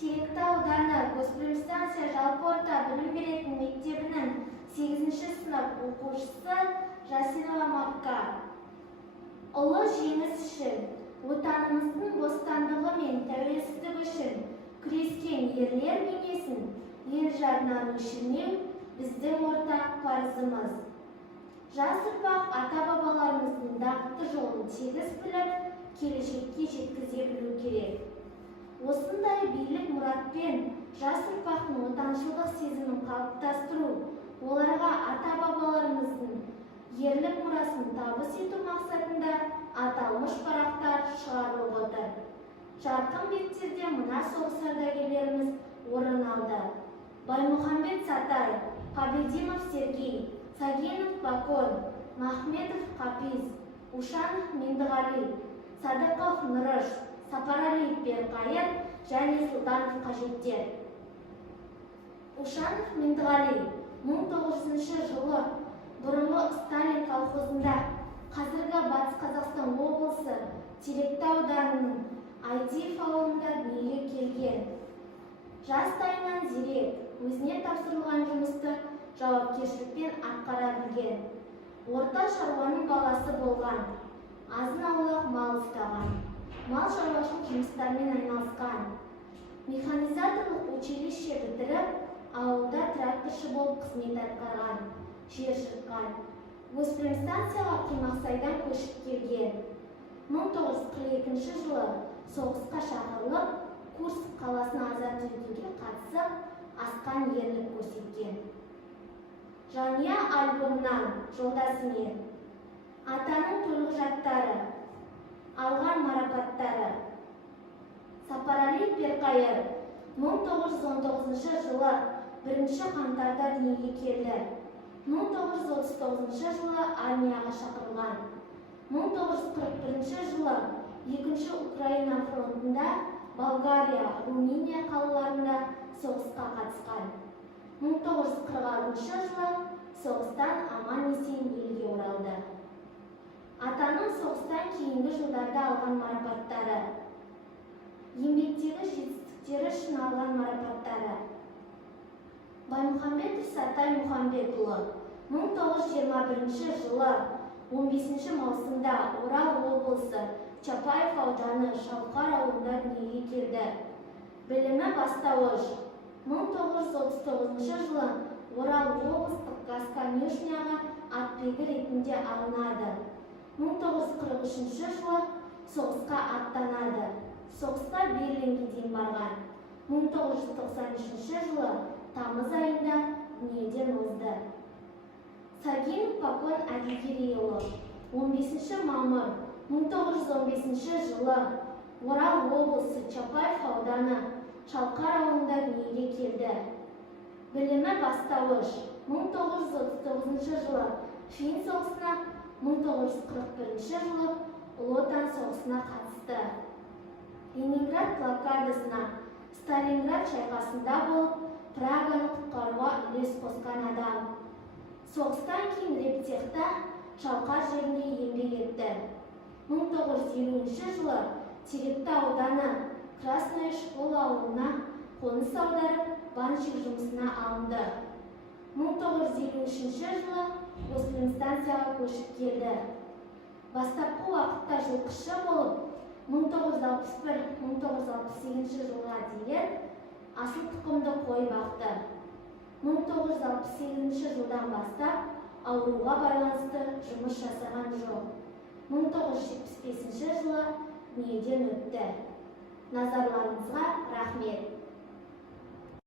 Теректі ауданы Госприм станция жалпы орта білім беретін мектебінің 8-ші сынып оқушысы Жасинова Макка. Ұлы жеңіс үшін, отанымыздың бостандығы мен тәуелсіздігі үшін күрескен ерлер бейнесін ел жадынан өшірмеу біздің ортақ парызымыз. Жас ұрпақ ата-бабаларымыздың даңқты жолын тегіс біліп, келешекке жеткізе білу керек. Осындай биік мұратпен жас ұрпақтың отаншылдық сезімін қалыптастыру, оларға ата-бабаларымыздың ерлік мұрасын табыс ету мақсатында аталмыш парақтар шығарылып отыр. Жарқын беттерде мына соғыс ардагерлеріміз орын алды. Баймұхамбет Сатай, Победимов Сергей, Сагинов Бакон, Махметов Қапиз, Ушанов Мендіғали, Садықов Нұрыш, Сапаралиев Берқайыр және Сұлтанов Қажеттер. Ушанов Мендіғали 1900 жылы бұрынғы Сталин колхозында, қазіргі Батыс Қазақстан облысы Теректі ауданының Айдиев ауылында дүниеге келген. Жастайынан зерек, өзіне тапсырылған жұмысты жауапкершілікпен атқара білген. Орта шаруаның баласы болған, азын-аулақ мал ұстаған, мал шаруашылық жұмыстармен айналысқан. Механизаторлық училище бітіріп, ауылда тракторшы болып қызмет атқарған, жер жыртқан. Госприм станцияға Қимақсайдан көшіп келген. 1942 жылы соғысқа шақырылып, Курск қаласын азат етуге қатысып, асқан ерлік көрсеткен. Жанұя альбомынан жолдасымен атаның төлқұжаттары, алған марапаттары. Сапаралиев Берқайыр 1919 жылы 1 қаңтарда дүниеге келді. 1939 жылы армияға шақырылған. 1941 жылы 2 Украина фронтында Болгария, Румыния қалаларында соғысқа қатысқан. 1946 жылы соғыстан аман-есен елге оралды. Атаның соғыстан кейінгі жылдарда алған марапаттары. Еңбектегі жетістіктері үшін алған марапаттары. Баймұхамбетов Сатай Мұхамбетұлы 1921 жылы 15 маусымда Орал облысы Чапаев ауданы Шалқар ауылында дүниеге келді. Білімі бастауыш. 1939 жылы Орал облыстық газ конюшняға атбегі ретінде алынады. 1943 жылы соғысқа аттанады. Соғысқа Берлинге дейін барған. 1993 жылы тамыз айында дүниеден озды. Сагинов Бакон Әділгерейұлы 15 мамыр 1915 жылы Орал облысы Чапаев ауданы Шалқар ауылында дүниеге келді. Білімі бастауыш. 1939 жылы Фин соғысына, 1941 жылы Ұлы Отан соғысына қатысты. Ленинград блокадасына, Сталинград шайқасында болып, Праганы құтқаруға үлес қосқан адам. Соғыстан кейін Рептехта Шалқар жерінде еңбек етті. 1950 жылы Теректі ауданы Красная школа ауылына қоныс аударып, баншик жұмысына алынды. 1953 жылы Госприм станцияға көшіп келді. Бастапқы уақытта жылқышы болып, 1961-1968 жылға дейін асыл тұқымды қой бақты. 1968 жылдан бастап ауруға байланысты жұмыс жасаған жоқ. 1975 жылы дүниеден өтті. Назарларыңызға рахмет.